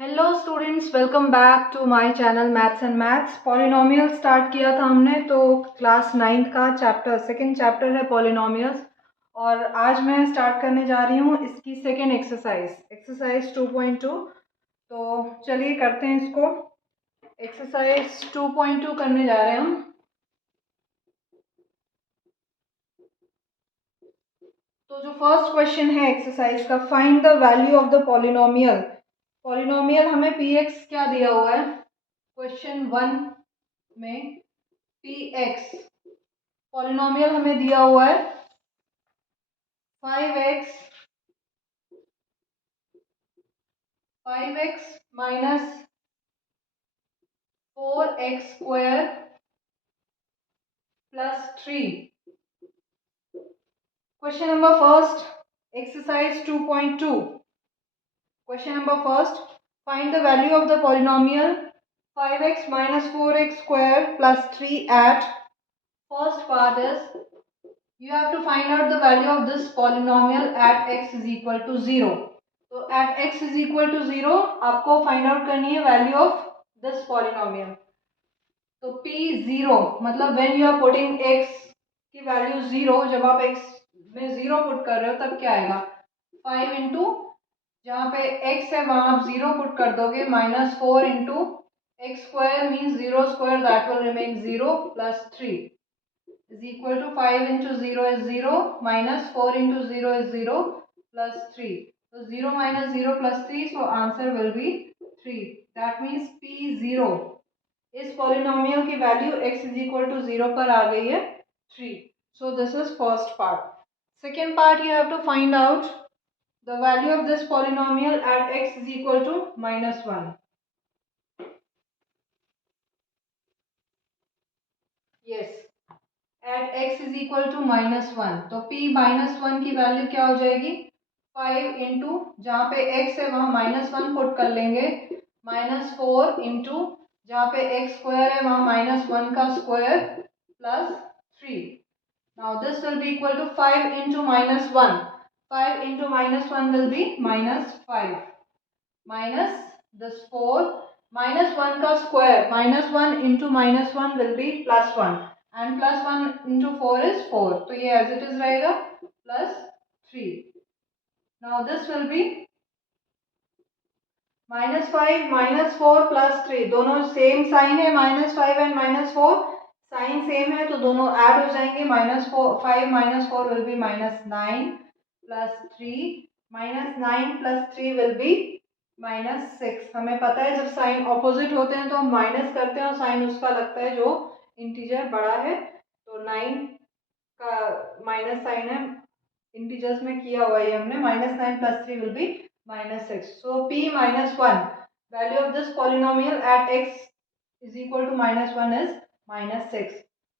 Hello students, welcome back to my channel maths and maths. Polynomial start किया था हमने, तो क्लास 9th का सेकंड चैप्टर है पॉलिनोमियल्स। और आज मैं स्टार्ट करने जा रही हूँ इसकी सेकंड एक्सरसाइज 2.2। तो चलिए करते हैं इसको। एक्सरसाइज 2.2 करने जा रहे हैं हम। तो जो फर्स्ट क्वेश्चन है एक्सरसाइज का, find the value of the polynomial. Polynomial हमें पी एक्स क्या दिया हुआ है क्वेश्चन 1 में। पी एक्स पॉलिनोमियल हमें दिया हुआ है 5x minus 4x² plus 3। Question number first, exercise 2.2। Question number first, find the value of the polynomial 5x minus 4x² plus 3 at first part is you have to find out the value of this polynomial at x is equal to 0. तो at x is equal to 0 आपको find out करनी है value of this polynomial. तो p0 मतलब when you are putting x की value 0, जब आप x में 0 पुट कर रहे हो तब क्या आएगा 5 इंटू जहाँ पे x है वहां आप 0 पुट कर दोगे minus 4 into x square means 0 square that will remain 0 plus 3 is equal to 5 into 0 is 0 minus 4 into 0 is 0 plus 3. So 0 minus 0 plus 3, so answer will be 3. That means P0 इस polynomial की value x is equal to 0 पर आ गई है 3. So this is first part. Second part, you have to find out the value of this polynomial at x is equal to minus 1. Yes. At X is equal to -1, तो p -1 की value क्या हो जाएगी 5 into जहाँ पे x है वहाँ -1 put कर लेंगे -4 इंटू जहाँ पे x स्क्वायर है वहाँ -1 का square plus 3। Now this will be equal to 5 into -1, 5 into -1 will be -5 minus this 4 -1 का square -1 into -1 will be +1 and plus 1 into 4 is 4, तो ये as it is रहेगा plus 3. Now this will be -5 -4 plus 3, दोनों same sign है, -5 and -4 sign same है तो दोनों add हो जाएंगे। -5 -4 will be -9 plus 3, -9 plus 3 will be -6। हमें पता है जब साइन ऑपोजिट होते हैं तो हम माइनस करते हैं और साइन उसका लगता है जो इंटीजर बड़ा है। तो 9 का माइनस साइन है, इंटीजर्स में किया हुआ है हमने। -9 plus 3 will be -6. So p -1 value of this polynomial at x is equal to -1 is -6.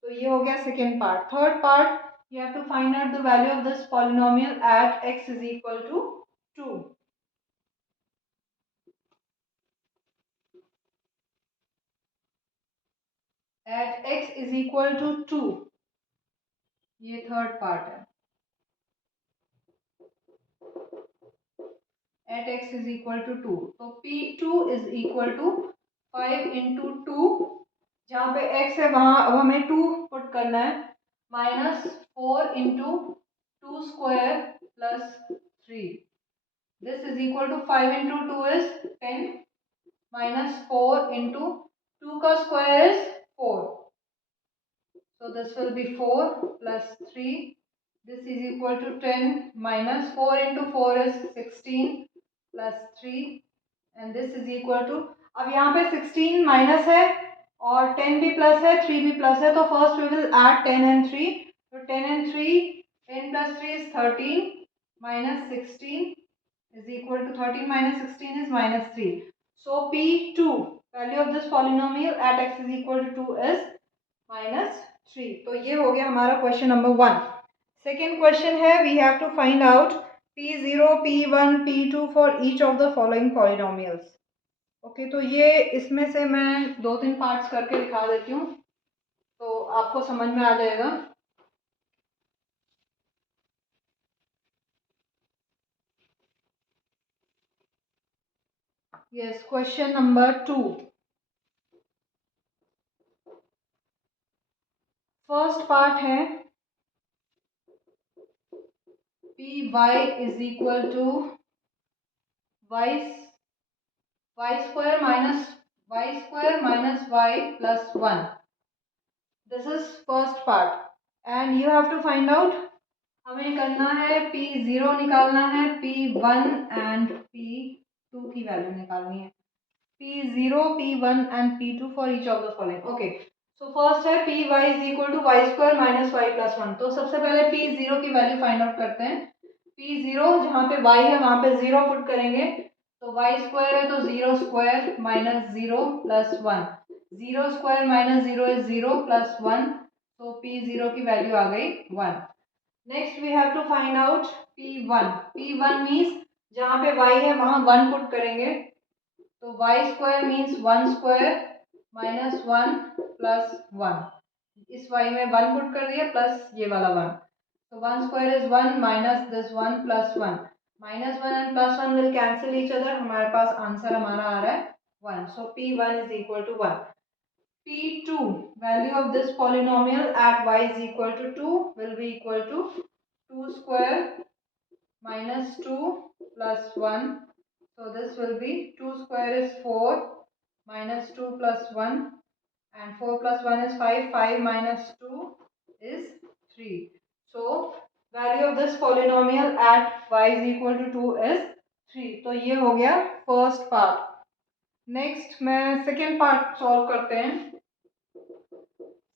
तो ये हो गया second part. Third part, you have to find out the value of this polynomial at x is equal to 2. At x is equal to 2, ये third part है। At x is equal to 2, तो p2 is equal to 5 into 2, जहाँ पे x है वहां अब हमें 2 put करना है -4 into 2 square plus 3. This is equal to 5 into 2 is 10 minus 4 into 2 का square is 4. So this will be 4 plus 3. This is equal to 10 minus 4 into 4 is 16 plus 3 and this is equal to, अब यहाँ पे 16 minus है और 10 भी plus है 3 भी plus है, तो first we will add 10 and 3. तो 10 and 3, 10 plus 3 is 13 minus 16 is equal to 13 minus 16 is -3. So P2 value of this polynomial at x is equal to 2 is -3. तो ये हो गया हमारा क्वेश्चन नंबर 1। सेकेंड क्वेश्चन है, we have to find out P0, P1, P2 for each of the following polynomials. Okay, तो ये इसमें से मैं 2-3 पार्ट्स करके दिखा देती हूँ तो आपको समझ में आ जाएगा। Yes, question number 2। First part है P Y is equal to Y square minus Y plus 1। This is first part and you have to find out, हमें करना है P0 निकालना है, P1 एंड P2 की वैल्यू निकालनी है। P0, P1 and P2 for each of the following. Okay, so first है P Y is equal to Y square minus Y plus 1। तो सबसे पहले P0 की वैल्यू फाइंड आउट करते हैं। P0 जहाँ पे y है वहाँ पे 0 पुट करेंगे, तो वाई स्क्वायर है तो 0 square minus 0 plus 1। 0 square minus 0 is 0 plus 1, तो P0 की वैल्यू आ गई 1। Next we have to find out P1। P1 means जहाँ पे y है वहाँ 1 पुट करेंगे, तो y square means 1 square minus 1 plus 1। इस y में 1 पुट कर दिया प्लस ये वाला 1, तो 1 square is 1 minus this 1 plus 1। Minus 1 and plus 1 will cancel each other, हमारे पास आंसर हमारा आ रहा है 1। So P1 is equal to 1। P2, value of this polynomial at y is equal to 2 will be equal to 2 square minus 2 plus 1. So this will be 2 square is 4 minus 2 plus 1 and 4 plus 1 is 5. 5 minus 2 is 3. So value of this polynomial at y is equal to 2 is 3. तो ये हो गया first part. Next मैं second part solve करते हैं।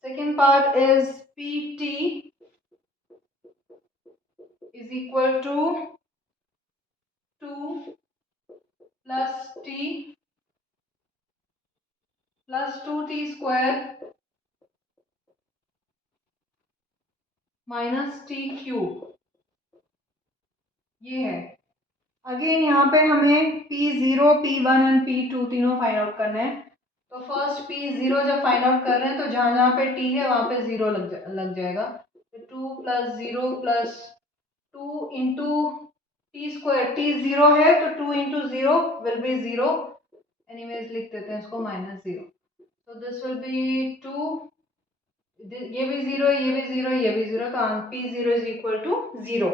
Second part is PT is equal to 2 plus t plus 2t square minus t cube, ये है। Again यहाँ पे हमें P0, P1 एंड P2 तीनों फाइंड आउट करने हैं। तो फर्स्ट P0 जब फाइंड आउट कर रहे हैं तो जहाँ जहाँ पे t है वहाँ पे 0 लग जाएगा। तो 2 plus 0 plus 2 into T square, t 0 है तो 2 इंटू 0 विल बी 0, एनीवेज लिख देते हैं इसको माइनस 0। तो दिस विल बी 2, ये भी 0 है, ये भी 0 है, ये भी 0, तो P0 is equal to 0।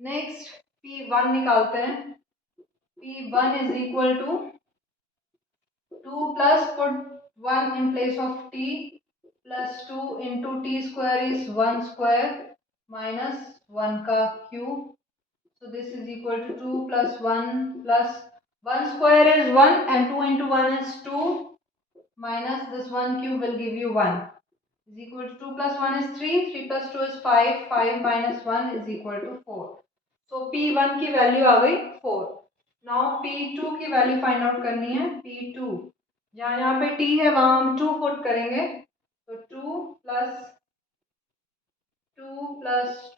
Next P1 निकालते हैं। P1 is equal to 2 plus put 1 in place of t plus 2 into t square is 1 square minus 1 का cube. So this is equal to 2 plus 1 plus 1 square is 1 and 2 into 1 is 2 minus this 1 cube will give you 1 is equal to 2 plus 1 is 3, 3 plus 2 is 5, 5 minus 1 is equal to 4. So P1 की value आ गई 4। Now P2 की value find out करनी है। P2 जहाँ यहाँ पे t है वहाँ हम 2 पुट करेंगे, तो 2 प्लस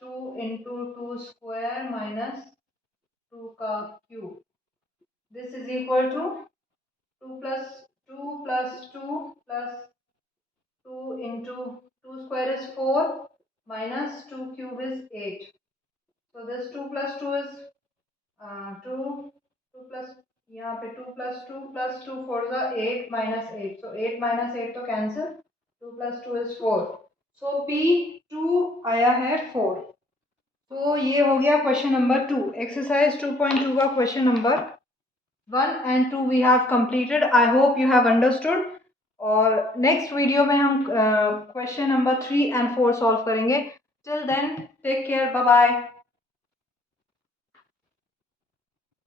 2 इंटू 2 स्क्वायर माइनस 2 का cube, this is equal to 2 plus 2 plus 2 plus 2 into 2 square is 4 minus 2 cube is 8. So this 2 plus 2 is 2, 2 plus यहाँ पे 2 plus 2 plus 2 4 is 8 minus 8. So 8 minus 8 तो cancel, 2 plus 2 is 4. So P2 आया है 4। तो ये हो गया क्वेश्चन नंबर 2। एक्सरसाइज 2.2 का question number 1 and 2 we have completed. I hope you have understood. और नेक्स्ट वीडियो में हम क्वेश्चन नंबर 3 and 4 सॉल्व करेंगे। Till then take care, bye bye.